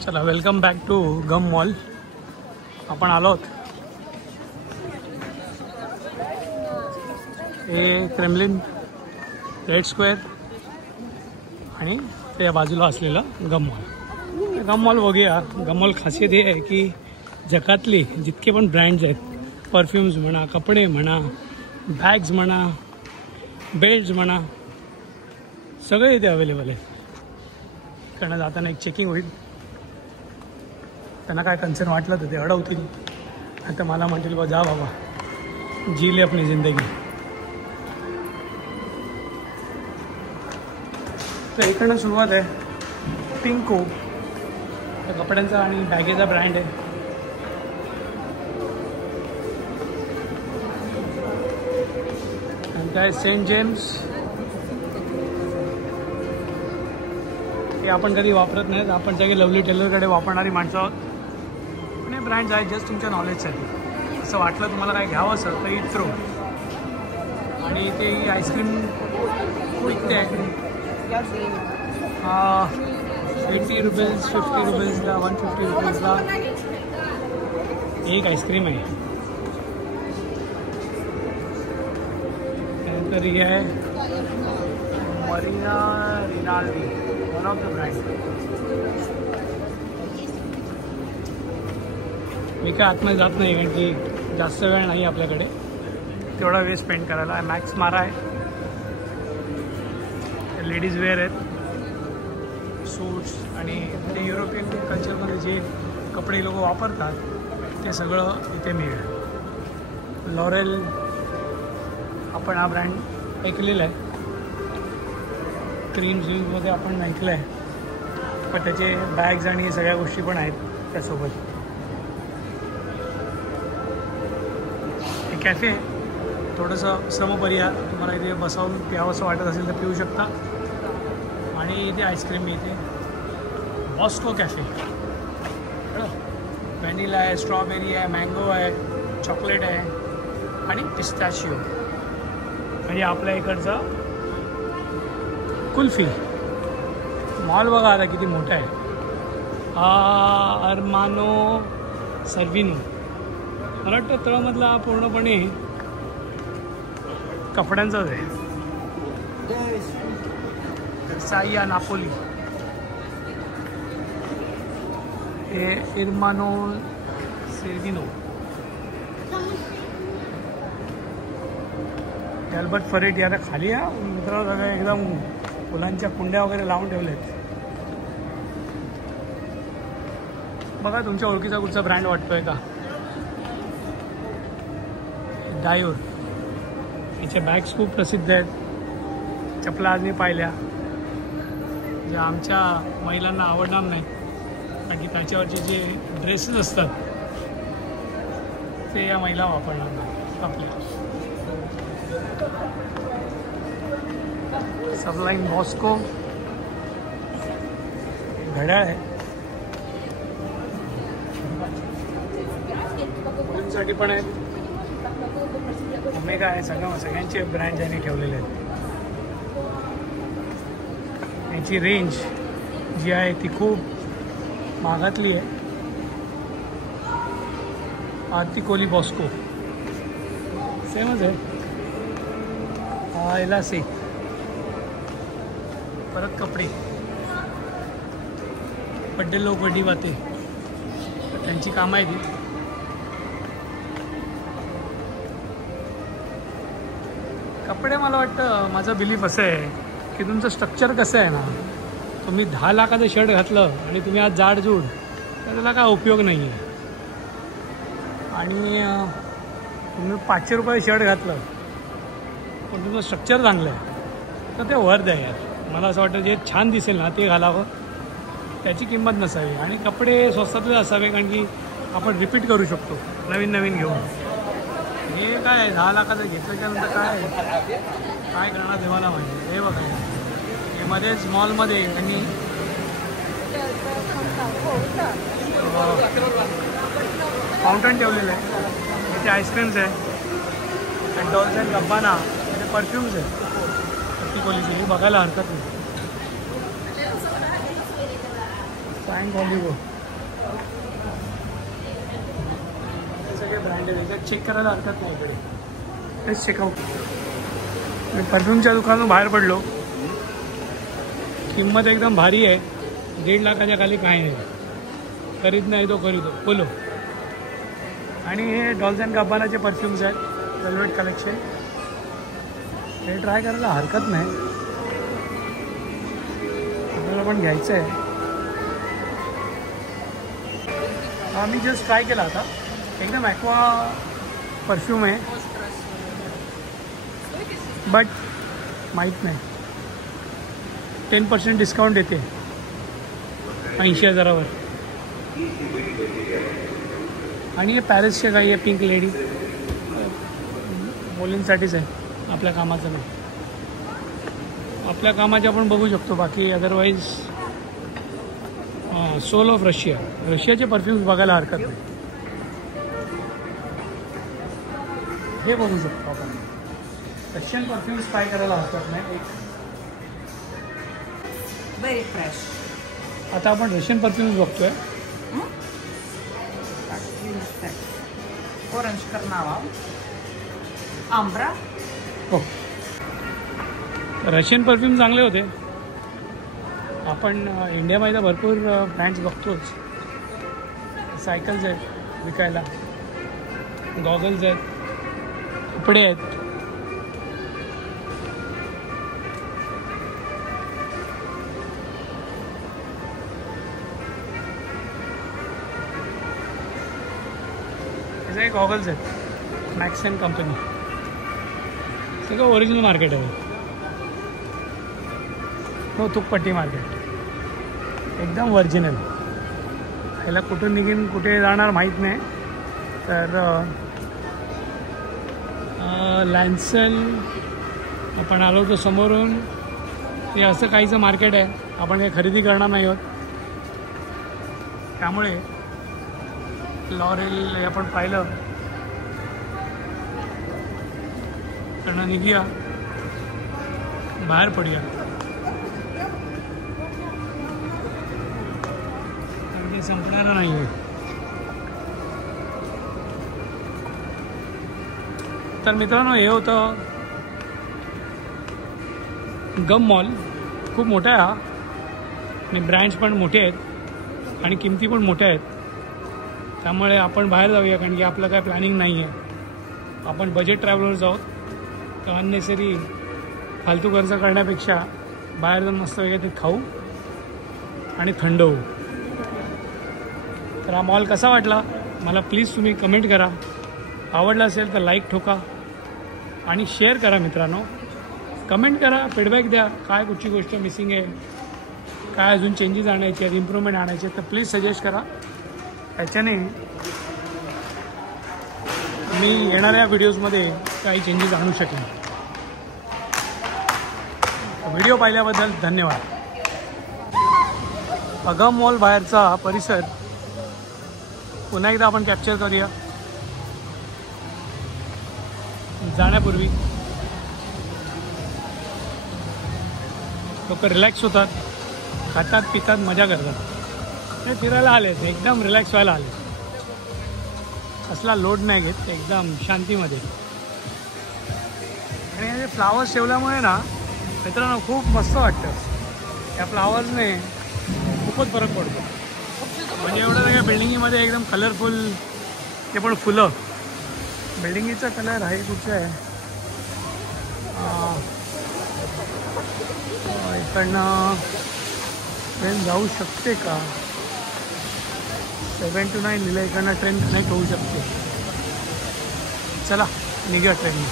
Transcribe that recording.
चला welcome back to गम mall. आपण आलो आहोत हे क्रेमलिन, रेड स्क्वेअर आणि त्या बाजूला असलेलं गम मॉल. गम मॉल बघूया. गम मॉल खासियत हे आहे की जगातली जितके पण ब्रँड्स आहेत, परफ्यूम्स म्हणा, कपडे म्हणा, बॅग्स म्हणा, बेल्ट्स म्हणा, सगळे इथे अवेलेबल आहे. कारण जाताना एक चेकिंग होईल. त्यांना काय कन्सर्न वाटलं तर ते अडवतील, आता मला म्हणतील बा जा बाबा जी ले अपनी जिंदगी. तर इकडनं सुरुवात आहे. पिंको कपड्यांचा आणि बॅगेचा ब्रँड आहे. आणि काय सेंट जेम्स, हे आपण कधी वापरत नाहीत. आपण सगळे लवली टेलरकडे वापरणारी माणसं आहोत. पण हे ब्रँड्स आहेत जस्ट तुमच्या नॉलेजसाठी. असं वाटलं तुम्हाला काय घ्यावं असं तर इथ्रो. आणि ते आईस्क्रीम विकते आहे 80 रुपीज, 50 रुपीजला, 150 रुपीजला एक आईस्क्रीम आहे. त्यानंतर ही आहे Marina Rinaldi, one of the brand. मी काय आतमध्ये जात नाही कारण की जास्त वेळ नाही आपल्याकडे तेवढा वेळ स्पेंड करायला. मॅक्स मारा आहे, लेडीज वेअर आहेत, सूट्स आणि ते युरोपियन कल्चरमध्ये जे कपडे लोक वापरतात ते सगळं इथे मिळेल. लॉरेल, आपण हा ब्रँड ऐकलेला आहे. क्रीम ज्यूजमध्ये आपण ऐकलं आहे, पण त्याचे बॅग्स आणि सगळ्या गोष्टी पण आहेत त्यासोबत. हे कॅफे आहे, थोडंसं श्रमपर्याय. तुम्हाला इथे बसावून प्यावंसं वाटत असेल तर पिऊ शकता. आणि इथे आईस्क्रीम मिळते. बॉस्को कॅफे, व्हॅनिला आहे, स्ट्रॉबेरी आहे, मँगो आहे, चॉकलेट आहे आणि पिस्ताशिओ. म्हणजे आपल्या इकडचा कुल्फी. मॉल बघा आता किती मोठा आहे. अरमानो सर्विनो. मला वाटतं तळमधला पूर्णपणे कपड्यांचाच आहे. साइया नापोली, हे इरमानो सर्विनो. अल्बर्ट फरेट याला खाली आहे मित्र, सगळ्या एकदम फुलांच्या कुंड्या वगैरे लावून ठेवल्या आहेत. बघा तुमच्या ओळखीचा कुठचा ब्रँड वाटतोय का. डायोर, याच्या बॅग्स खूप प्रसिद्ध आहेत. चपला आज मी पाहिल्या जे आमच्या महिलांना आवडणार नाही कारण की त्याच्यावरचे जे ड्रेसेस असतात ते या महिला वापरणार नाही आपल्या. सबलाईन बॉस्को घड्याळ आहे. मुलींसाठी पण आहे. ओमेगा आहे. सगळ्यांचे ब्रँड त्यांनी ठेवलेले आहेत. याची रेंज जी आहे ती खूप महागातली आहे. आरती कोली बॉस्को सेमच आहे. एलासे, परत कपडे, बड्डे लोक बड्डी बाते, त्यांची कामं आहे ती. कपडे मला वाटतं, माझं बिलीफ असं आहे की तुमचं स्ट्रक्चर कसं आहे ना, तुम्ही 10 लाखाचं शर्ट घातलं आणि तुम्ही आज जाडजूड तर त्याला काय उपयोग नाही आहे. आणि तुम्ही 500 रुपये शर्ट घातलं पण तुमचं स्ट्रक्चर चांगलं आहे तर ते वर द्या यार. मला असं वाटतं जे छान दिसेल ना ते घालावं, त्याची किंमत नसावी. आणि कपडे स्वस्तातले असावे कारण की आपण रिपीट करू शकतो नवीन नवीन घेऊन. हे काय 10 लाखाचं घेतल्याच्यानंतर काय करणार देवाला माहिती. हे बघा हे मध्येच मॉलमध्ये त्यांनी फाउंटन ठेवलेलं आहे. इथे आईस्क्रीम्स आहे, डॉल्स अँड गब्बाना, इथे परफ्यूम्स आहे. ती क्वालिटी ही बघायला हरकत नाही. थँक ऑलिव्हो. हे सगळे ब्रँडेड आहे, चेक करायला हरकत नाही इकडे. तेच चेकआउट. मी परफ्यूमच्या दुकानातून बाहेर पडलो. किंमत एकदम भारी आहे. 1.5 लाखाच्या खाली काही नाही. खरीद नाही तो खरीदो बोलो. आणि हे डॉल्स अँड गब्बानाचे परफ्यूम्स आहेत, वेल्वेट कलेक्शन. हे ट्राय करायला हरकत नाही, आपल्याला पण घ्यायचं आहे. हा मी जस्ट ट्राय केला आता. एकदम ॲक्वा परफ्यूम आहे, बट माहीत नाही. 10% डिस्काउंट येते 80,000वर. आणि हे पॅरिसचे काही आहे, पिंक लेडी. मुलींसाठीच आहे, आपल्या कामाचं नाही. आपल्या कामाचे आपण बघू शकतो. बाकी अदरवाईज सोल ऑफ रशिया, रशियाचे परफ्यूम्स बघायला हरकत नाही. हे बघू शकतो आपण. रशियन परफ्यूम्स ट्राय करायला हरकत नाही. Very fresh. आता आपण रशियन परफ्यूम्स बघतोय. ऑरेंज कर्नावाल, आंब्रा. हो, रशियन परफ्यूम चांगले होते. आपण इंडियामध्ये भरपूर ब्रँड्स बघतोच. सायकल्स आहेत विकायला, गॉगल्स आहेत, कपडे आहेत. हे सगळे गॉगल्स आहेत, मॅक्स अँड कंपनी. सगळं ओरिजिनल मार्केट आहे. हो, तुकपट्टी मार्केट एकदम ओरिजिनल. ह्याला कुठून निघून कुठे जाणार माहीत नाही. तर लॅन्सल आपण आलो होतो समोरून. हे असं काहीचं मार्केट आहे. आपण हे खरेदी करणार नाही आहोत. त्यामुळे लॉरेल हे आपण पाहिलं त्यांना निघूया, बाहेर पडूया. ते संपणार नाही आहे. तर मित्रांनो, हे होतं गम मॉल. खूप मोठा आहे हा, आणि ब्रँड्स पण मोठे आहेत आणि किमती पण मोठ्या आहेत. त्यामुळे आपण बाहेर जाऊया, कारण की आपलं काय प्लॅनिंग नाही आहे. आपण बजेट ट्रॅव्हलर्स आहोत. तर अननेसरी फालतू खर्च करण्यापेक्षा बाहेर जाऊन मस्त वगैरे ते खाऊ आणि थंड होऊ. तर हा मॉल कसा वाटला मला प्लीज तुम्ही कमेंट करा. आवडला असेल तर लाईक ठोका आणि शेअर करा. मित्रांनो, कमेंट करा, फीडबॅक द्या. काय कुठची गोष्ट मिसिंग आहे, काय अजून चेंजेस आणायचे आहेत, इम्प्रूव्हमेंट आणायचे आहेत, तर प्लीज सजेस्ट करा. त्याच्याने मी येणाऱ्या व्हिडिओजमध्ये काही चेंजेस आणू शकेन. व्हिडिओ पाहिल्याबद्दल धन्यवाद. अगम मॉल बाहेरचा परिसर पुन्हा एकदा आपण कॅप्चर करूया. जाण्यापूर्वी लोक रिलॅक्स होतात, खातात पितात, मजा करतात. ते फिरायला आले, एकदम रिलॅक्स व्हायला आले. असला लोड नाही घेत, एकदम शांतीमध्ये. आणि हे फ्लावर्स ठेवल्यामुळे ना मित्रांनो खूप मस्त वाटतं. त्या फ्लावर्सने खूपच फरक पडतो. म्हणजे एवढं सगळ्या बिल्डिंगीमध्ये एकदम कलरफुल, ते पण फुलं. बिल्डिंगीचा कलर आहे कुठचा आहे, इकडनं ट्रेन जाऊ शकते का? 7 to 9 लिहिलं. इकडनं ट्रेन कनेक्ट होऊ शकते. चला निघूया ट्रेनने.